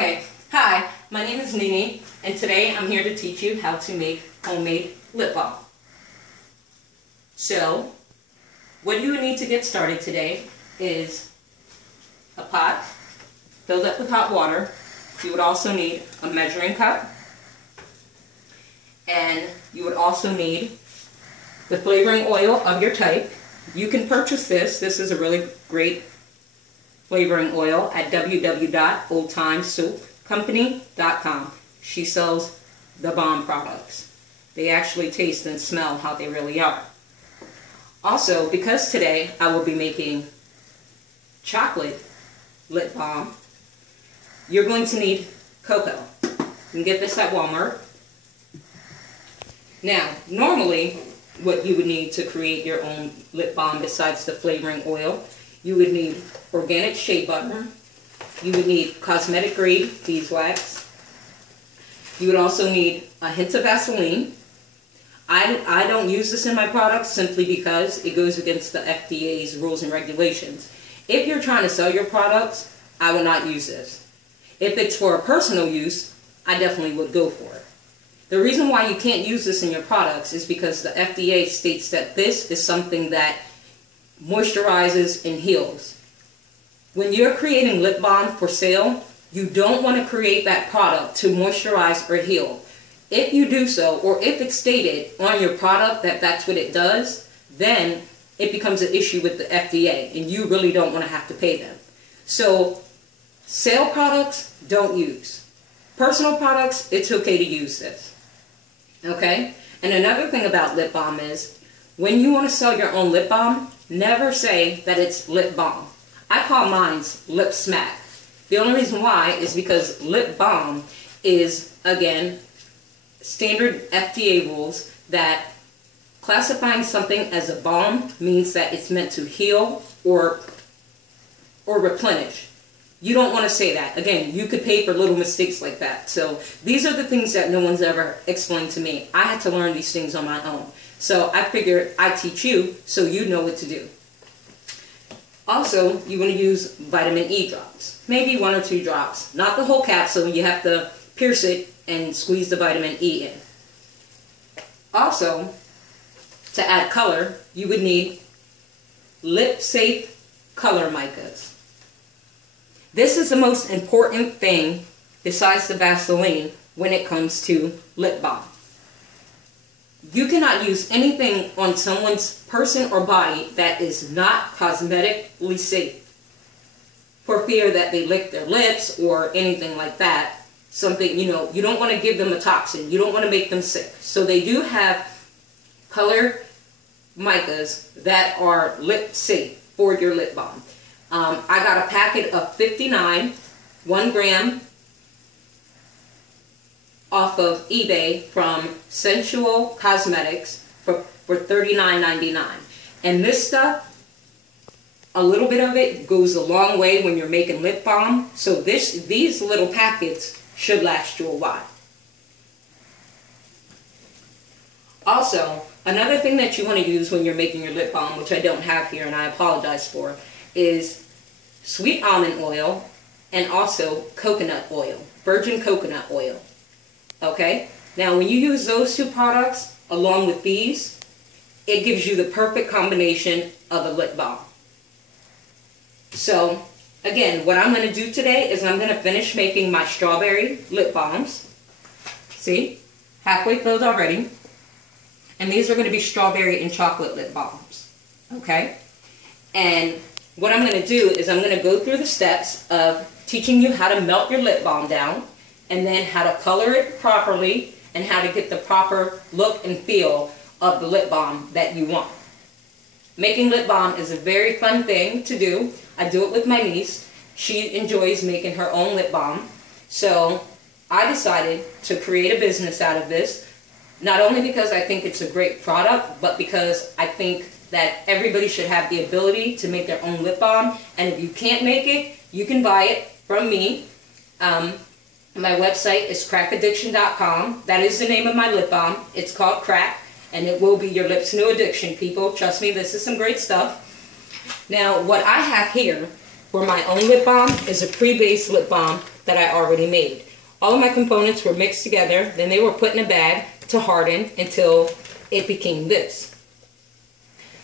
Okay, hi, my name is Nini, and today I'm here to teach you how to make homemade lip balm. So, what you would need to get started today is a pot filled up with hot water. You would also need a measuring cup, and you would also need the flavoring oil of your type. You can purchase this. This is a really great flavoring oil at www.oldtimesoapcompany.com. She sells the balm products. They actually taste and smell how they really are. Also, because today I will be making chocolate lip balm, you're going to need cocoa. You can get this at Walmart. Now, normally what you would need to create your own lip balm besides the flavoring oil, you would need organic shea butter. You would need cosmetic grade beeswax. You would also need a hint of Vaseline. I don't use this in my products simply because it goes against the FDA's rules and regulations. If you're trying to sell your products, I will not use this. If it's for a personal use, I definitely would go for it. The reason why you can't use this in your products is because the FDA states that this is something that moisturizes and heals. When you're creating lip balm for sale, you don't want to create that product to moisturize or heal. If you do so, or if it's stated on your product that that's what it does, then it becomes an issue with the FDA, and you really don't want to have to pay them. So, sale products, don't use. Personal products, it's okay to use this. Okay? And another thing about lip balm is, when you want to sell your own lip balm, never say that it's lip balm. I call mine lip smack. The only reason why is because lip balm is, again, standard FDA rules that classifying something as a balm means that it's meant to heal or replenish. You don't want to say that. Again, you could pay for little mistakes like that. So these are the things that no one's ever explained to me. I had to learn these things on my own. So I figured I'd teach you so you know what to do. Also, you want to use vitamin E drops. Maybe 1 or 2 drops. Not the whole capsule. You have to pierce it and squeeze the vitamin E in. Also, to add color, you would need lip-safe color micas. This is the most important thing besides the Vaseline when it comes to lip balm. You cannot use anything on someone's person or body that is not cosmetically safe for fear that they lick their lips or anything like that. Something, you don't want to give them a toxin. You don't want to make them sick. So they do have color micas that are lip safe for your lip balm. I got a packet of 59, 1 gram, off of eBay from Sensual Cosmetics for $39.99. And this stuff, a little bit of it goes a long way when you're making lip balm. So these little packets should last you a while. Also, another thing that you want to use when you're making your lip balm, which I don't have here and I apologize for, is sweet almond oil and also coconut oil, virgin coconut oil. Okay? Now, when you use those 2 products along with these, it gives you the perfect combination of a lip balm. So, again, what I'm going to do today is I'm going to finish making my strawberry lip balms. See? Halfway filled already. And these are going to be strawberry and chocolate lip balms. Okay? And what I'm going to do is I'm going to go through the steps of teaching you how to melt your lip balm down, and then how to color it properly, and how to get the proper look and feel of the lip balm that you want. Making lip balm is a very fun thing to do. I do it with my niece. She enjoys making her own lip balm. So I decided to create a business out of this, not only because I think it's a great product, but because I think that everybody should have the ability to make their own lip balm. And if you can't make it, you can buy it from me. My website is crackaddiction.com. That is the name of my lip balm. It's called Crack, and it will be your lips' new addiction, people. Trust me, this is some great stuff. Now, what I have here for my own lip balm is a pre-base lip balm that I already made. All of my components were mixed together, then they were put in a bag to harden until it became this.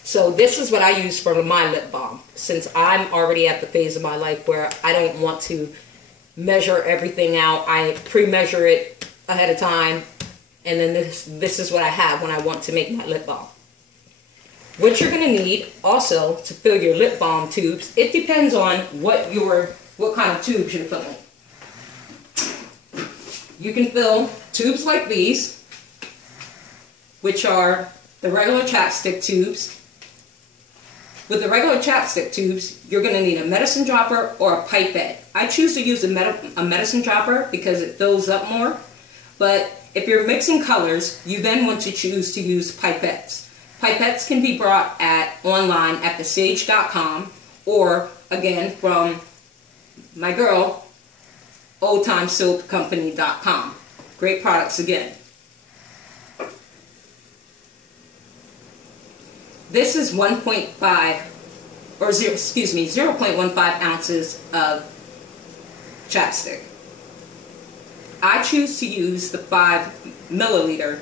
So this is what I use for my lip balm, since I'm already at the phase of my life where I don't want to measure everything out. I pre-measure it ahead of time, and then this is what I have when I want to make my lip balm. What you're going to need also to fill your lip balm tubes, it depends on what kind of tubes you're filling. You can fill tubes like these, which are the regular chapstick tubes. With the regular chapstick tubes, you're going to need a medicine dropper or a pipette. I choose to use a medicine dropper because it fills up more. But if you're mixing colors, you then want to choose to use pipettes. Pipettes can be bought online at thesage.com, or again from my girl, oldtimesoapcompany.com. Great products again. This is 0.15 ounces of chapstick. I choose to use the 5 milliliter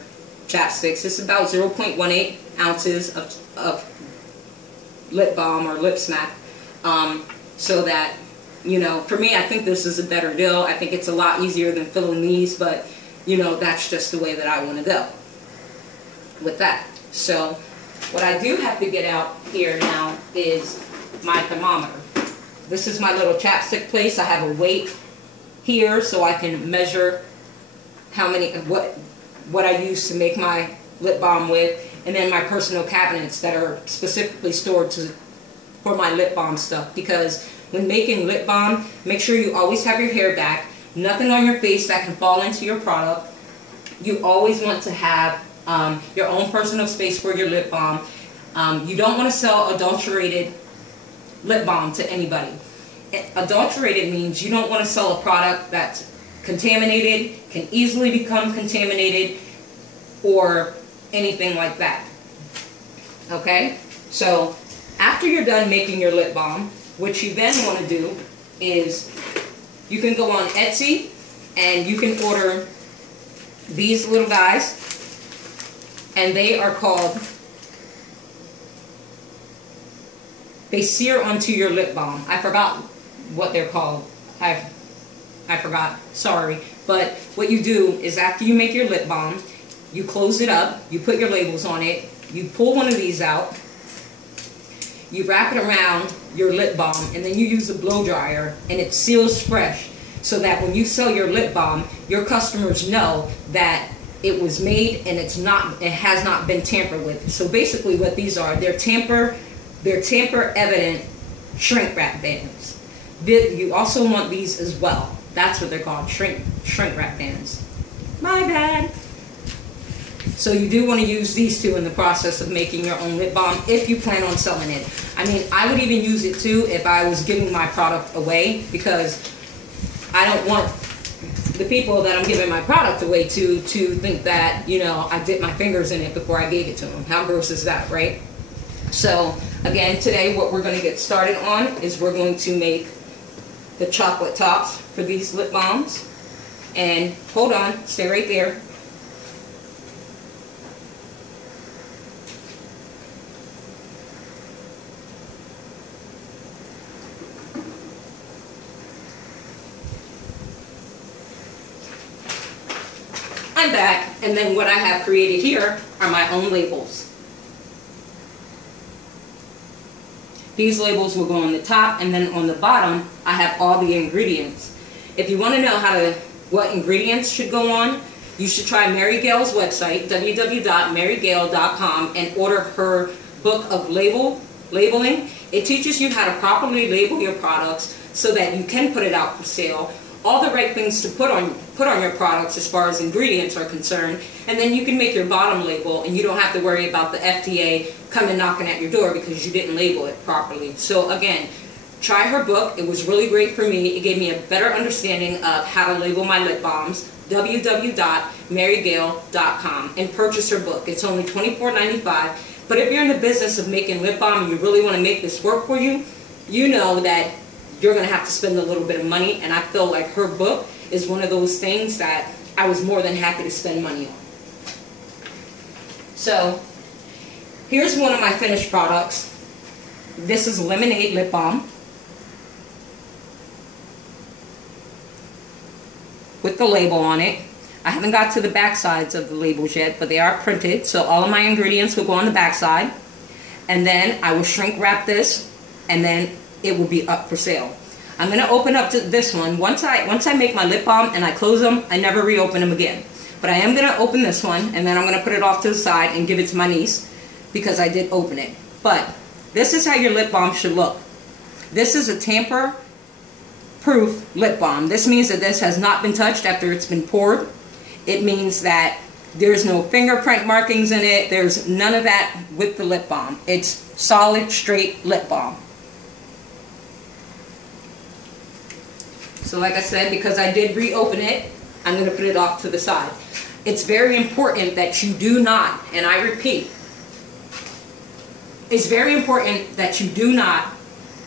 chapsticks. It's about 0.18 ounces of lip balm or lip smack. So that, you know, for me, I think this is a better deal. I think it's a lot easier than filling these, but, you know, that's just the way that I want to go with that. So what I do have to get out here now is my thermometer. This is my little chapstick place. I have a weight here so I can measure how many, what I use to make my lip balm with, and then my personal cabinets that are specifically stored for my lip balm stuff. Because when making lip balm, make sure you always have your hair back, nothing on your face that can fall into your product. You always want to have your own personal space for your lip balm. You don't want to sell adulterated lip balm to anybody. Adulterated means you don't want to sell a product that's contaminated, can easily become contaminated, or anything like that. Okay? So after you're done making your lip balm, what you then want to do is you can go on Etsy and you can order these little guys, and they are called, they sear onto your lip balm. I forgot what they're called. I forgot, sorry. But what you do is after you make your lip balm, you close it up, you put your labels on it, you pull one of these out, you wrap it around your lip balm, and then you use a blow dryer, and it seals fresh, so that when you sell your lip balm, your customers know that it was made and it has not been tampered with. So basically what these are, they're tamper evident shrink wrap bands. You also want these as well. That's what they're called, shrink wrap bands. My bad. So you do want to use these two in the process of making your own lip balm if you plan on selling it. I mean, I would even use it too if I was giving my product away, because I don't want the people that I'm giving my product away to think that, you know, I dipped my fingers in it before I gave it to them. How gross is that, right? So again, today what we're going to get started on is we're going to make the chocolate tops for these lip balms. And hold on, stay right there. I'm back, and then what I have created here are my own labels. These labels will go on the top, and then on the bottom I have all the ingredients. If you want to know what ingredients should go on, you should try Mary Gale's website, www.marygale.com, and order her book of labeling. It teaches you how to properly label your products so that you can put it out for sale. All the right things to put on your products as far as ingredients are concerned, and then you can make your bottom label, and you don't have to worry about the FDA coming knocking at your door because you didn't label it properly. So again, try her book. It was really great for me. It gave me a better understanding of how to label my lip balms. www.marygale.com, and purchase her book. It's only $24.95. But if you're in the business of making lip balm and you really want to make this work for you, you know that you're going to have to spend a little bit of money. And I feel like her book is one of those things that I was more than happy to spend money on. So here's one of my finished products. This is Lemonade Lip Balm with the label on it. I haven't got to the back sides of the labels yet, but they are printed, so all of my ingredients will go on the back side. And then I will shrink wrap this, and then it will be up for sale. I'm going to open up to this one. Once I make my lip balm and I close them, I never reopen them again. But I am going to open this one, and then I'm going to put it off to the side and give it to my niece, because I did open it. But this is how your lip balm should look. This is a tamper-proof lip balm. This means that this has not been touched after it's been poured. It means that there's no fingerprint markings in it. There's none of that with the lip balm. It's solid, straight lip balm. So like I said, because I did reopen it, I'm going to put it off to the side. It's very important that you do not, and I repeat, it's very important that you do not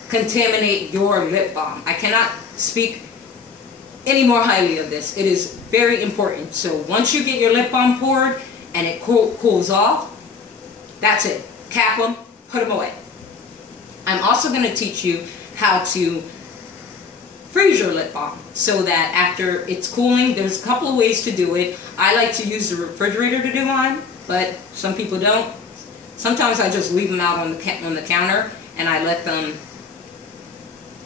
contaminate your lip balm. I cannot speak any more highly of this. It is very important. So once you get your lip balm poured and it cools off, that's it. Cap them, put them away. I'm also going to teach you how to freeze your lip balm so that after it's cooling, there's a couple of ways to do it. I like to use the refrigerator to do mine, but some people don't. Sometimes I just leave them out on the counter and I let them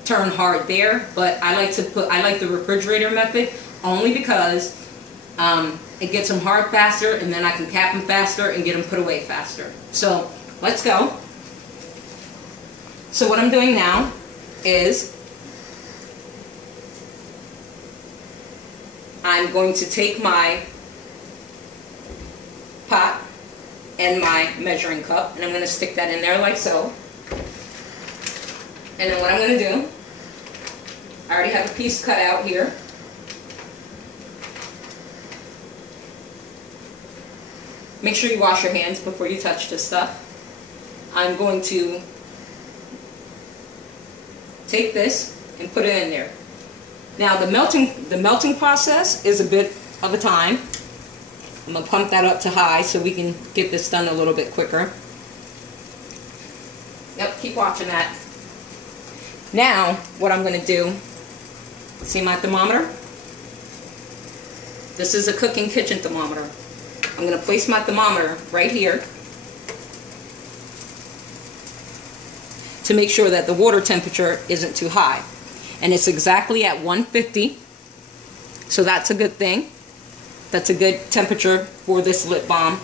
turn hard there, but I like the refrigerator method only because it gets them hard faster, and then I can cap them faster and get them put away faster. So let's go. So what I'm doing now is I'm going to take my pot and my measuring cup, and I'm going to stick that in there like so. And then what I'm going to do, I already have a piece cut out here. Make sure you wash your hands before you touch this stuff. I'm going to take this and put it in there. Now the melting process is a bit of a time. I'm going to pump that up to high so we can get this done a little bit quicker. Yep, keep watching that. Now, what I'm going to do, see my thermometer? This is a cooking kitchen thermometer. I'm going to place my thermometer right here to make sure that the water temperature isn't too high. And it's exactly at 150, so that's a good thing. That's a good temperature for this lip balm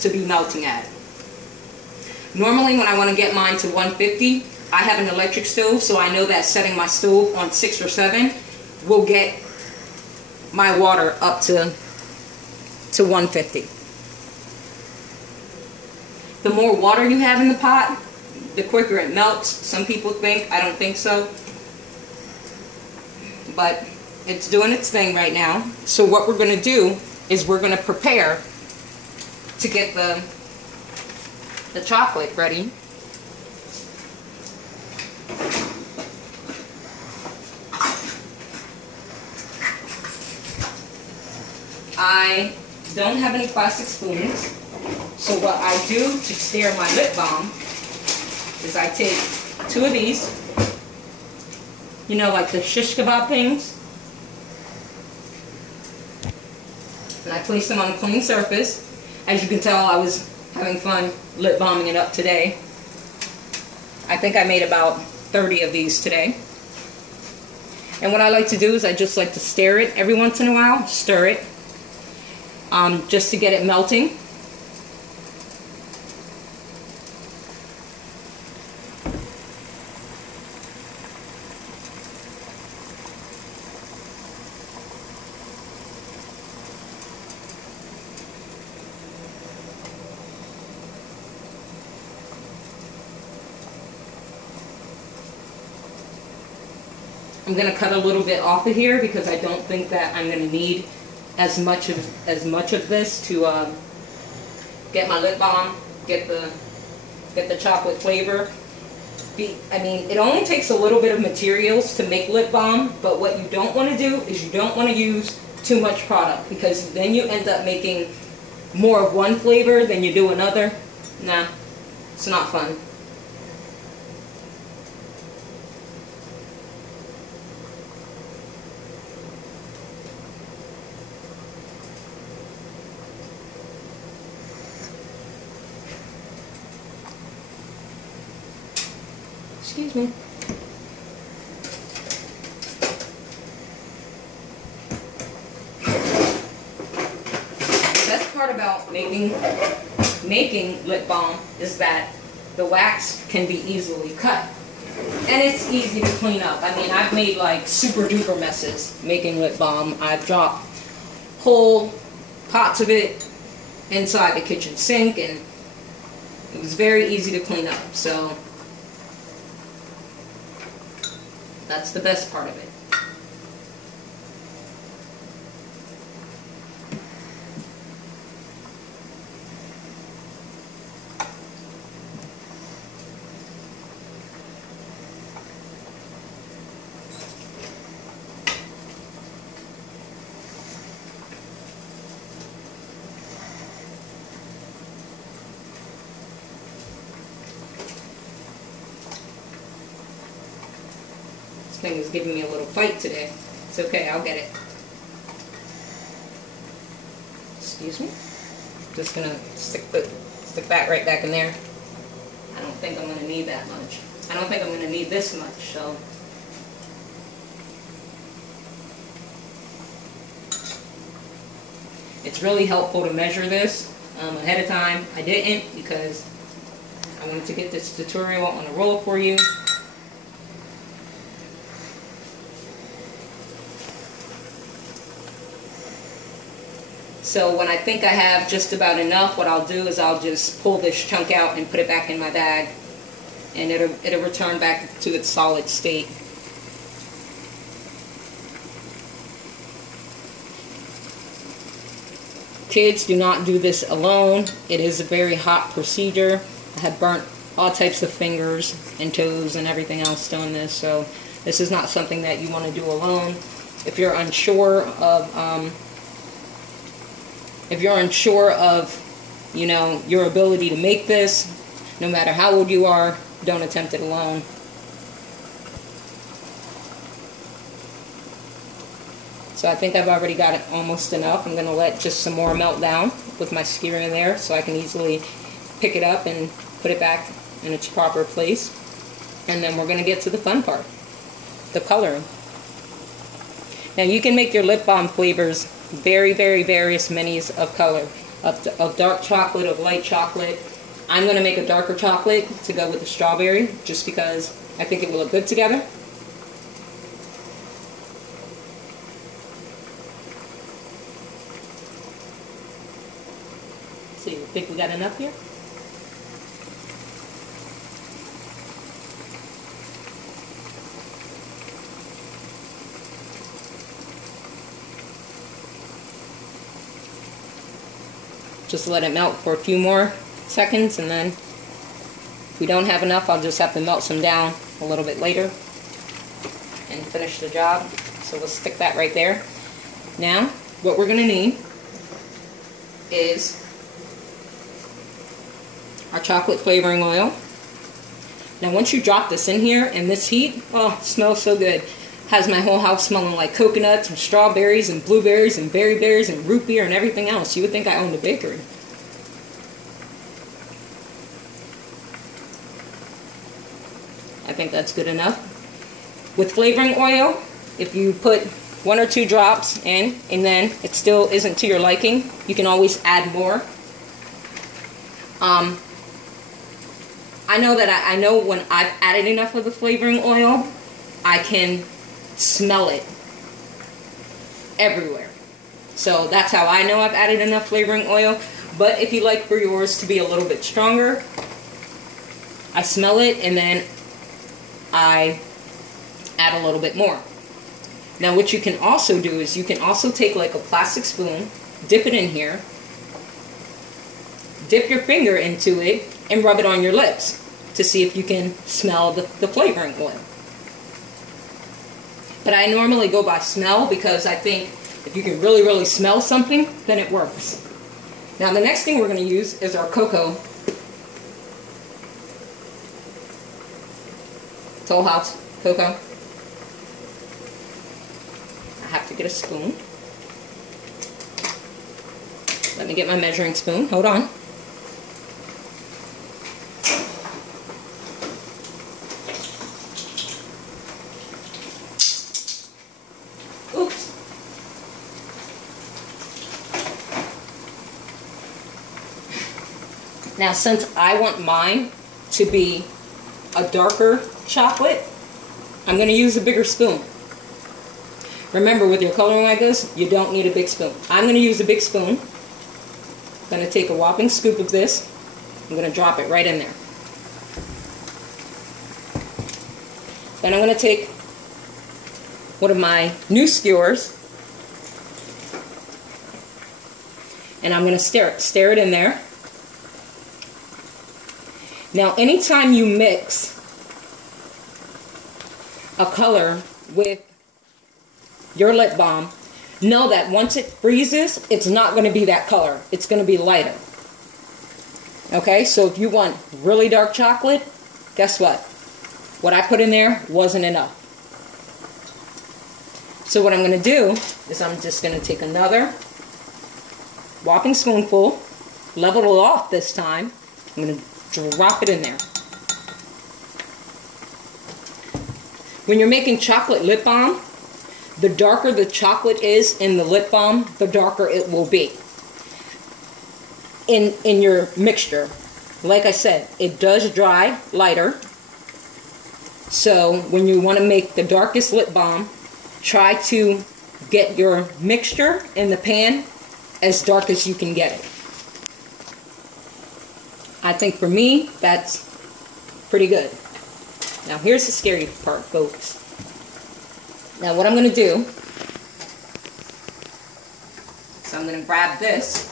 to be melting at. Normally when I want to get mine to 150, I have an electric stove, so I know that setting my stove on 6 or 7 will get my water up to 150. The more water you have in the pot, the quicker it melts. Some people think, I don't think so. But it's doing its thing right now. So what we're going to do is we're going to prepare to get the chocolate ready. I don't have any plastic spoons, so what I do to stir my lip balm is I take 2 of these, you know, like the shish kebab things, and I place them on a clean surface. As you can tell, I was having fun lip balming it up today. I think I made about 30 of these today. And what I like to do is I just like to stir it every once in a while, stir it, just to get it melting. I'm going to cut a little bit off of here because I don't think that I'm going to need as much of this to get my lip balm, get the chocolate flavor. I mean, it only takes a little bit of materials to make lip balm, but what you don't want to do is you don't want to use too much product, because then you end up making more of one flavor than you do another. Nah, it's not fun. Excuse me. The best part about making lip balm is that the wax can be easily cut. And it's easy to clean up. I mean, I've made like super duper messes making lip balm. I've dropped whole pots of it inside the kitchen sink, and it was very easy to clean up. So that's the best part of it. This thing is giving me a little fight today. It's okay, I'll get it. Excuse me. Just gonna stick that right back in there. I don't think I'm gonna need that much. I don't think I'm gonna need this much, so. It's really helpful to measure this ahead of time. I didn't, because I wanted to get this tutorial on a roll for you. So when I think I have just about enough, what I'll do is I'll just pull this chunk out and put it back in my bag, and it'll return back to its solid state. Kids, do not do this alone. It is a very hot procedure. I had burnt all types of fingers and toes and everything else doing this, so this is not something that you want to do alone. If you're unsure of, you know, your ability to make this, no matter how old you are, don't attempt it alone. So I think I've already got it almost enough. I'm going to let just some more melt down with my skewer in there, so I can easily pick it up and put it back in its proper place. And then we're going to get to the fun part, the coloring. Now you can make your lip balm flavors very, very various minis of color, of dark chocolate, of light chocolate. I'm going to make a darker chocolate to go with the strawberry, just because I think it will look good together. So you think we got enough here? Just let it melt for a few more seconds, and then if we don't have enough, I'll just have to melt some down a little bit later and finish the job. So we'll stick that right there. Now, what we're going to need is our chocolate flavoring oil. Now once you drop this in here and this heat, oh, it smells so good. Has my whole house smelling like coconuts and strawberries and blueberries and berry berries and root beer and everything else. You would think I owned a bakery. I think that's good enough. With flavoring oil, if you put 1 or 2 drops in and then it still isn't to your liking, you can always add more. I know when I've added enough of the flavoring oil, I can smell it everywhere. So that's how I know I've added enough flavoring oil. But if you like for yours to be a little bit stronger, I smell it and then I add a little bit more. Now what you can also do is you can also take like a plastic spoon, dip it in here, dip your finger into it, and rub it on your lips. to see if you can smell the flavoring oil. But I normally go by smell because I think if you can really, really smell something, then it works. Now the next thing we're going to use is our cocoa. Toll House cocoa. I have to get a spoon. Let me get my measuring spoon. Hold on. Oops. Now, since I want mine to be a darker chocolate, I'm going to use a bigger spoon. Remember, with your coloring like this, you don't need a big spoon. I'm going to use a big spoon. I'm going to take a whopping scoop of this. I'm going to drop it right in there. Then I'm going to take one of my new skewers and I'm going to stir it in there. Now, anytime you mix a color with your lip balm, know that once it freezes, it's not going to be that color. It's going to be lighter. Okay, so if you want really dark chocolate, guess what? What I put in there wasn't enough. So what I'm going to do is I'm just going to take another whopping spoonful, level it off this time. I'm going to drop it in there. When you're making chocolate lip balm, the darker the chocolate is in the lip balm, the darker it will be in your mixture. Like I said, it does dry lighter. So when you want to make the darkest lip balm, try to get your mixture in the pan as dark as you can get it. I think for me, that's pretty good. Now here's the scary part, folks. Now what I'm going to do, so I'm going to grab this.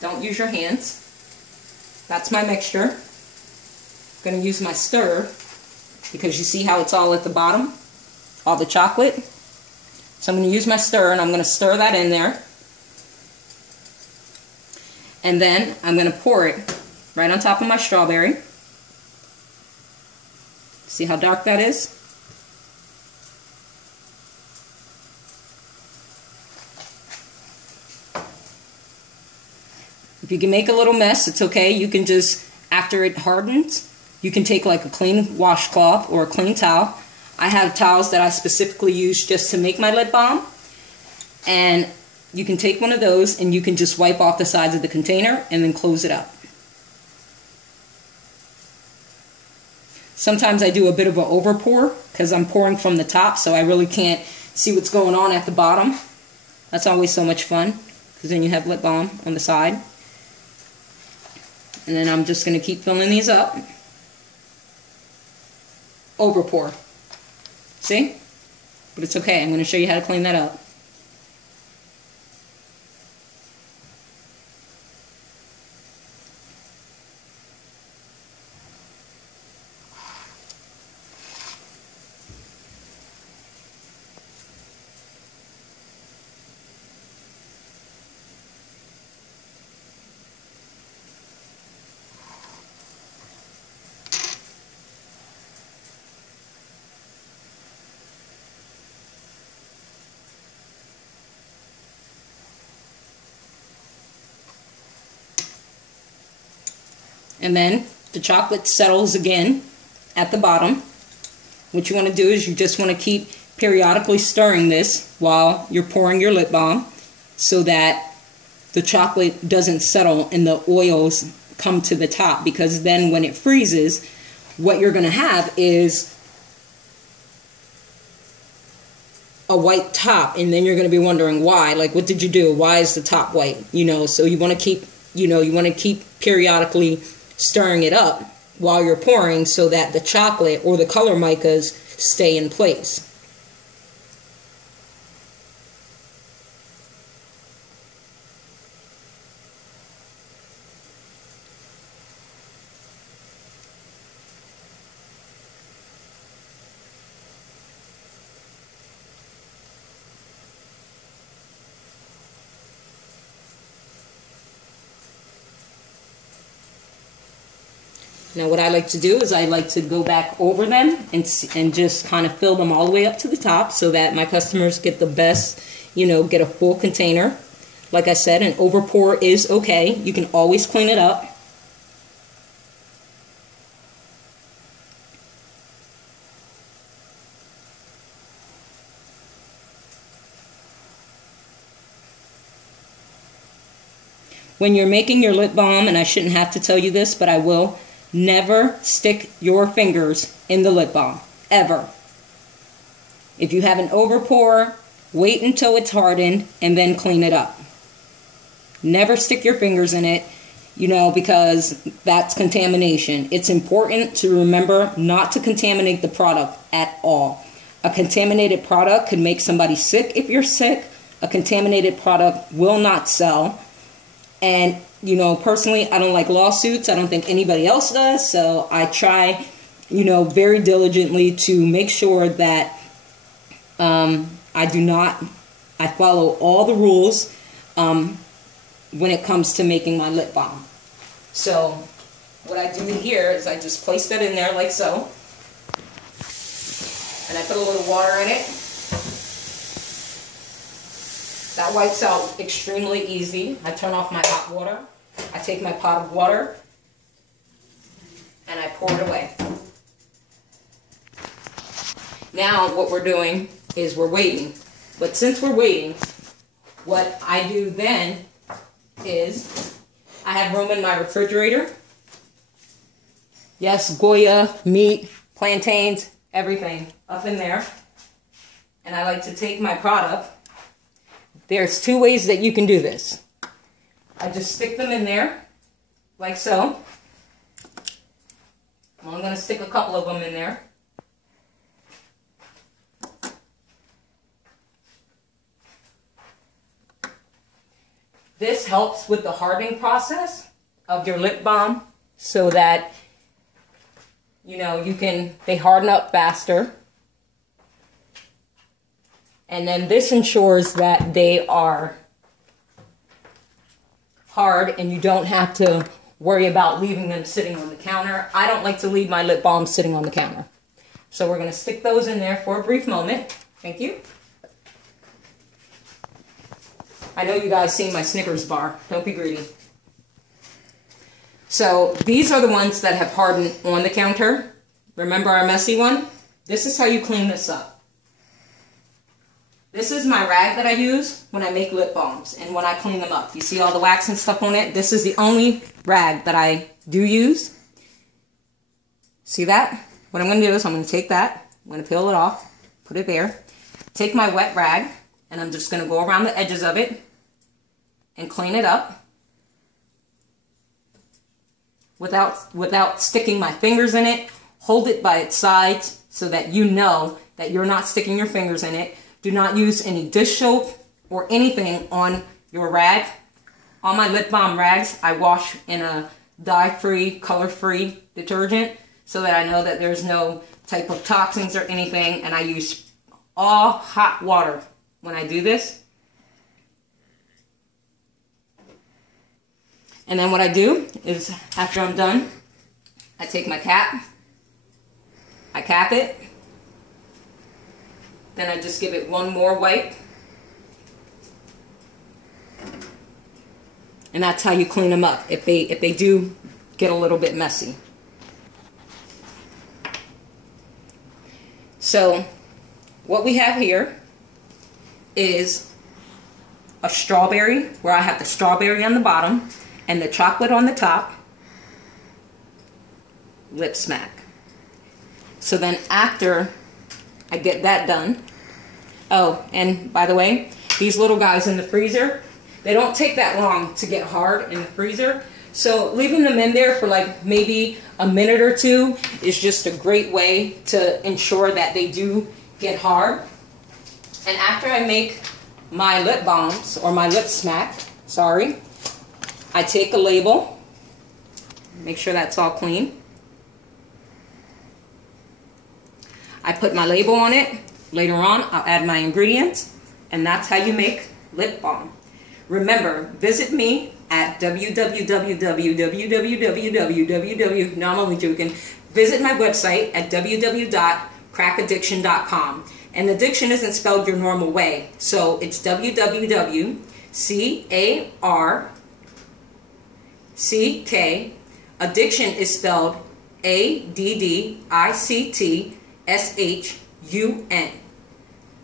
Don't use your hands. That's my mixture. I'm going to use my stir because you see how it's all at the bottom, all the chocolate. So I'm going to use my stir and I'm going to stir that in there. And then I'm going to pour it right on top of my strawberry. See how dark that is? If you can make a little mess, it's okay. You can just, after it hardens, you can take like a clean washcloth or a clean towel. I have towels that I specifically use just to make my lip balm. And you can take one of those and you can just wipe off the sides of the container and then close it up. Sometimes I do a bit of an over pour because I'm pouring from the top, so I really can't see what's going on at the bottom. That's always so much fun because then you have lip balm on the side. And then I'm just going to keep filling these up. Over pour. See? But it's okay. I'm going to show you how to clean that up. And then the chocolate settles again at the bottom. What you want to do is you just want to keep periodically stirring this while you're pouring your lip balm so that the chocolate doesn't settle and the oils come to the top, because then when it freezes, what you're going to have is a white top, and then you're going to be wondering why. Like, what did you do? Why is the top white? You know, so you want to keep, you want to keep periodically stirring it up while you're pouring so that the chocolate or the color micas stay in place. Now what I like to do is I like to go back over them and just kind of fill them all the way up to the top so that my customers get the best, get a full container. Like I said, an over pour is okay. You can always clean it up. When you're making your lip balm, and I shouldn't have to tell you this, but I will, never stick your fingers in the lip balm, ever. If you have an over pour, wait until it's hardened and then clean it up. Never stick your fingers in it, because that's contamination. It's important to remember not to contaminate the product at all. A contaminated product could make somebody sick if you're sick. A contaminated product will not sell. And, personally, I don't like lawsuits. I don't think anybody else does. So I try, very diligently to make sure that I follow all the rules when it comes to making my lip balm. So what I do here is I just place that in there like so. And I put a little water in it. That wipes out extremely easy. I turn off my hot water. I take my pot of water and I pour it away. Now what we're doing is we're waiting. But since we're waiting, what I do then is I have room in my refrigerator. Yes, Goya, meat, plantains, everything up in there. And I like to take my product. There's two ways that you can do this. I just stick them in there, like so. Well, I'm going to stick a couple of them in there. This helps with the hardening process of your lip balm so that, they harden up faster. And then this ensures that they are hard and you don't have to worry about leaving them sitting on the counter. I don't like to leave my lip balm sitting on the counter. So we're going to stick those in there for a brief moment. Thank you. I know you guys seen my Snickers bar. Don't be greedy. So these are the ones that have hardened on the counter. Remember our messy one? This is how you clean this up. This is my rag that I use when I make lip balms and when I clean them up. You see all the wax and stuff on it? This is the only rag that I do use. See that? What I'm going to do is I'm going to take that. I'm going to peel it off. Put it there. Take my wet rag and I'm just going to go around the edges of it and clean it up without sticking my fingers in it. Hold it by its sides so that you know that you're not sticking your fingers in it. Do not use any dish soap or anything on your rag. On my lip balm rags, I wash in a dye-free, color-free detergent so that I know that there's no type of toxins or anything. And I use all hot water when I do this. And then what I do is, after I'm done, I take my cap, I cap it, then I just give it one more wipe. And that's how you clean them up if they do get a little bit messy. So what we have here is a strawberry, where I have the strawberry on the bottom and the chocolate on the top. Lip smack. So then after I get that done. Oh, and by the way, these little guys in the freezer, they don't take that long to get hard in the freezer. So leaving them in there for like maybe a minute or two is just a great way to ensure that they do get hard. And after I make my lip balms, or my lip smack, sorry, I take a label, make sure that's all clean. I put my label on it. Later on, I'll add my ingredients, and that's how you make lip balm. Remember, visit me at www. No, I'm only joking. Visit my website at www.crackaddiction.com. And addiction isn't spelled your normal way. So it's www.C.A.R.C.K. Addiction is spelled ADDICTSHUN.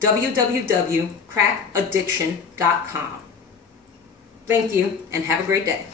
www.crackaddiction.com. Thank you and have a great day.